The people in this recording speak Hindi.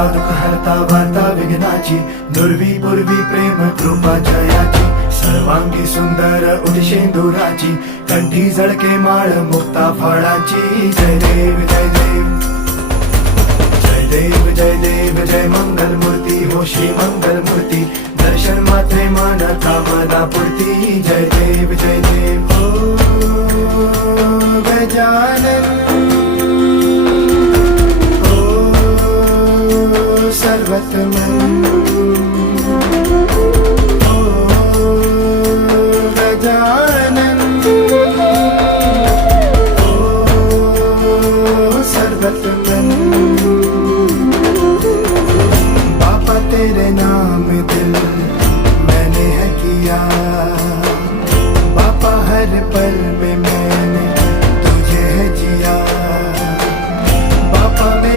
हरता दुःख हरता वार्ता विघ्नाची, दुर्वी पूर्वी प्रेम कृपा जयाची, सर्वांगी सुंदर उदिशेंदुराची, कंठी झळके माळ मुक्ता फळाची. जय देव जय देव जय देव जय देव जय मंगल मूर्ती हो श्री मंगल मूर्ती, दर्शन मात्रे मन कामना पूर्ती. जय देव जय देव हो गजानन हो सर्वतमन.